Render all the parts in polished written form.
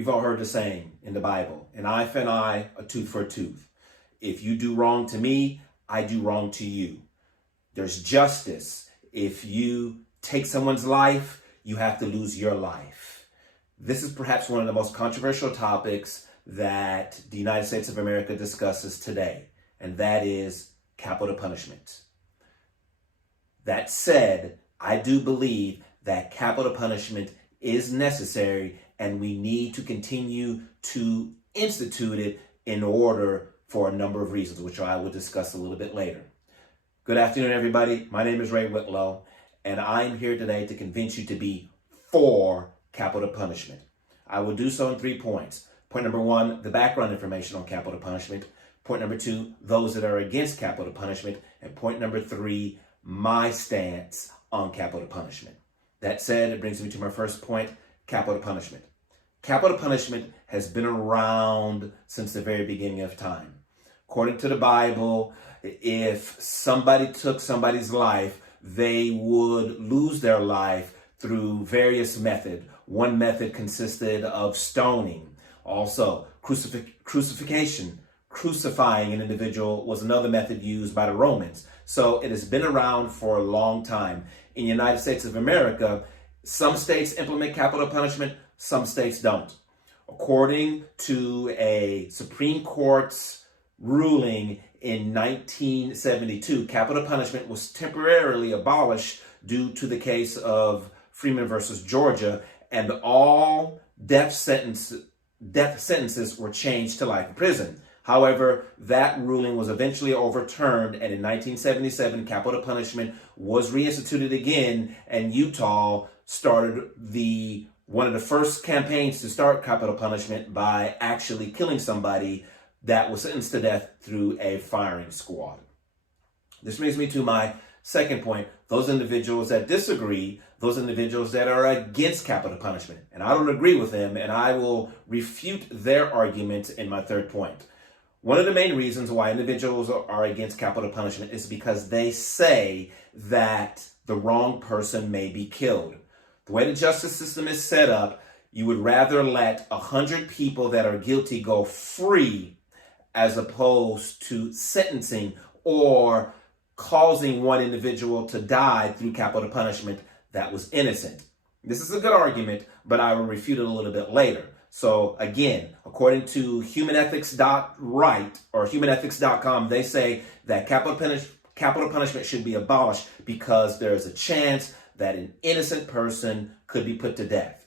We've all heard the saying in the Bible, an eye for an eye, a tooth for a tooth. If you do wrong to me, I do wrong to you. There's justice. If you take someone's life, you have to lose your life. This is perhaps one of the most controversial topics that the United States of America discusses today, and that is capital punishment. That said, I do believe that capital punishment is necessary, and we need to continue to institute it in order for a number of reasons, which I will discuss a little bit later. Good afternoon, everybody. My name is Ray Whitlow, and I'm here today to convince you to be for capital punishment. I will do so in 3 points. Point number 1, the background information on capital punishment. Point number 2, those that are against capital punishment. And point number 3, my stance on capital punishment. That said, it brings me to my first point, capital punishment. Capital punishment has been around since the very beginning of time. According to the Bible, if somebody took somebody's life, they would lose their life through various methods. One method consisted of stoning. Also, crucifixion. Crucifying an individual was another method used by the Romans. So it has been around for a long time. In the United States of America, some states implement capital punishment, some states don't. According to a Supreme Court's ruling in 1972, capital punishment was temporarily abolished due to the case of Freeman versus Georgia, and all death sentences were changed to life in prison. However, that ruling was eventually overturned, and in 1977, capital punishment was reinstituted again, and Utah started one of the first campaigns to start capital punishment by actually killing somebody that was sentenced to death through a firing squad. This brings me to my second point, those individuals that disagree, those individuals that are against capital punishment. And I don't agree with them, and I will refute their arguments in my third point. One of the main reasons why individuals are against capital punishment is because they say that the wrong person may be killed. The way the justice system is set up, you would rather let 100 people that are guilty go free as opposed to sentencing or causing one individual to die through capital punishment that was innocent. This is a good argument, but I will refute it a little bit later. So again, according to humanethics.right or humanethics.com, they say that capital punishment should be abolished because there is a chance that an innocent person could be put to death.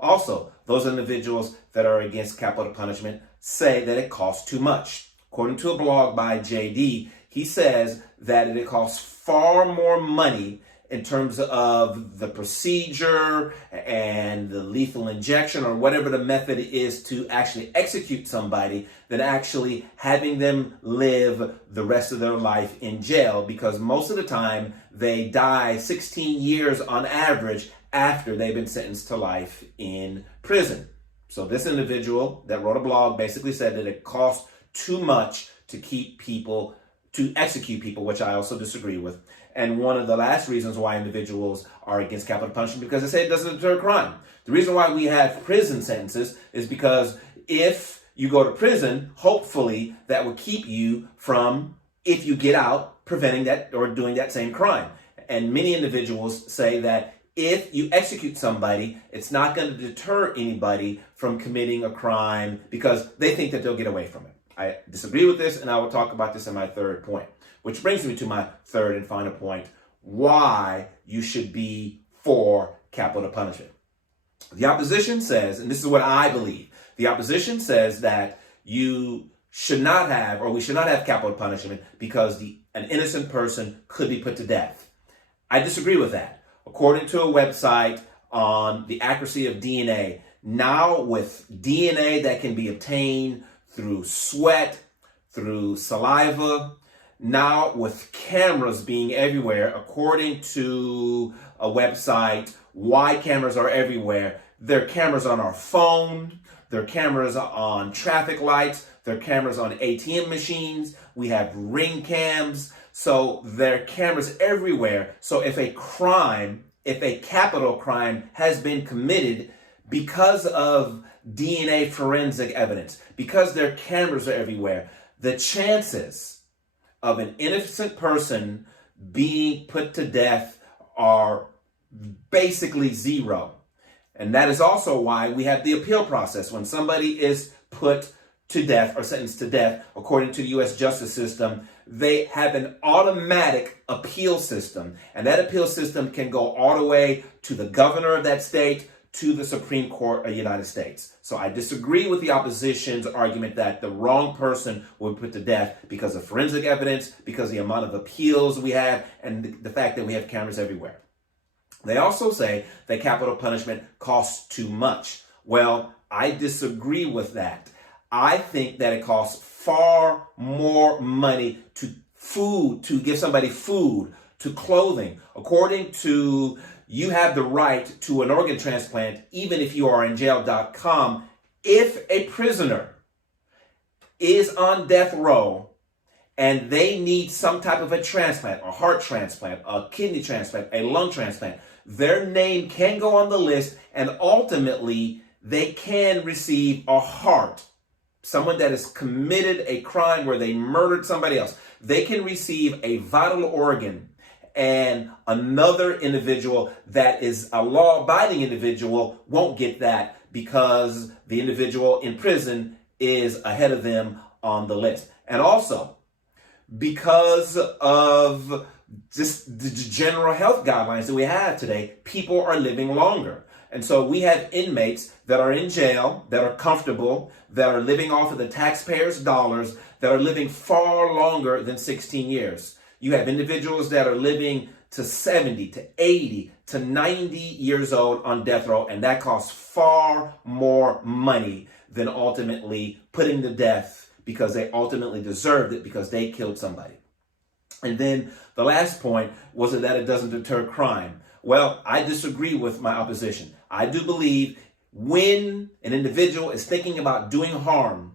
Also, those individuals that are against capital punishment say that it costs too much. According to a blog by JD, he says that it costs far more money in terms of the procedure and the lethal injection or whatever the method is to actually execute somebody than actually having them live the rest of their life in jail, because most of the time they die 16 years on average after they've been sentenced to life in prison. So this individual that wrote a blog basically said that it costs too much to execute people, which I also disagree with. And one of the last reasons why individuals are against capital punishment, because they say it doesn't deter crime. The reason why we have prison sentences is because if you go to prison, hopefully that will keep you from, if you get out, preventing that or doing that same crime. And many individuals say that if you execute somebody, it's not going to deter anybody from committing a crime because they think that they'll get away from it. I disagree with this, and I will talk about this in my third point, which brings me to my third and final point, why you should be for capital punishment. The opposition says, and this is what I believe, the opposition says that you should not have, or we should not have capital punishment because an innocent person could be put to death. I disagree with that. According to a website on the accuracy of DNA, now with DNA that can be obtained through sweat, through saliva, now with cameras being everywhere, according to a website, why cameras are everywhere. There are cameras on our phone, there are cameras on traffic lights, there are cameras on ATM machines, we have ring cams, so there are cameras everywhere. So if a capital crime has been committed because of DNA forensic evidence, because their cameras are everywhere, the chances of an innocent person being put to death are basically zero. And that is also why we have the appeal process. When somebody is put to death or sentenced to death, according to the U.S. justice system, they have an automatic appeal system. And that appeal system can go all the way to the governor of that state, to the Supreme Court of the United States. So I disagree with the opposition's argument that the wrong person will be put to death because of forensic evidence, because of the amount of appeals we have, and the fact that we have cameras everywhere. They also say that capital punishment costs too much. Well, I disagree with that. I think that it costs far more money to food, to give somebody food, to clothing. According to You Have the Right to an Organ Transplant, even if you are in jail.com, if a prisoner is on death row and they need some type of a transplant, a heart transplant, a kidney transplant, a lung transplant, their name can go on the list, and ultimately they can receive a heart. Someone that has committed a crime where they murdered somebody else, they can receive a vital organ, and another individual that is a law-abiding individual won't get that because the individual in prison is ahead of them on the list. And also, because of just the general health guidelines that we have today, people are living longer. And so we have inmates that are in jail, that are comfortable, that are living off of the taxpayers' dollars, that are living far longer than 16 years. You have individuals that are living to 70, to 80, to 90 years old on death row, and that costs far more money than ultimately putting to death because they ultimately deserved it because they killed somebody. And then the last point was that it doesn't deter crime. Well, I disagree with my opposition. I do believe when an individual is thinking about doing harm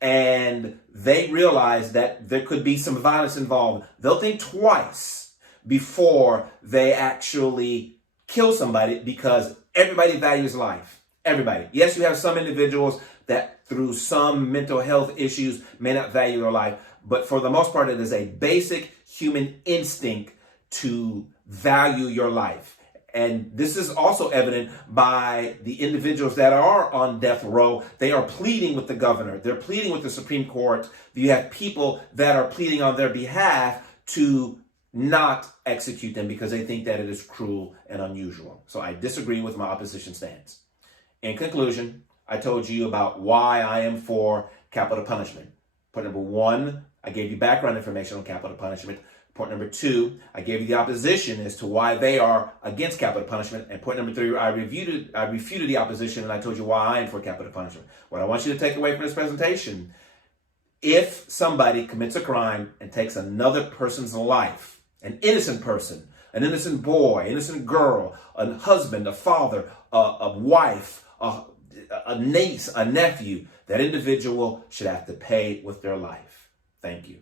and they realize that there could be some violence involved, they'll think twice before they actually kill somebody, because everybody values life. Everybody. Yes, you have some individuals that through some mental health issues may not value their life, but for the most part, it is a basic human instinct to value your life. And this is also evident by the individuals that are on death row. They are pleading with the governor. They're pleading with the Supreme Court. You have people that are pleading on their behalf to not execute them because they think that it is cruel and unusual. So I disagree with my opposition stance. In conclusion, I told you about why I am for capital punishment. Point number one, I gave you background information on capital punishment. Point number two, I gave you the opposition as to why they are against capital punishment. And point number three, I refuted the opposition, and I told you why I am for capital punishment. What I want you to take away from this presentation: if somebody commits a crime and takes another person's life, an innocent person, an innocent boy, innocent girl, a husband, a father, a wife, a niece, a nephew, that individual should have to pay with their life. Thank you.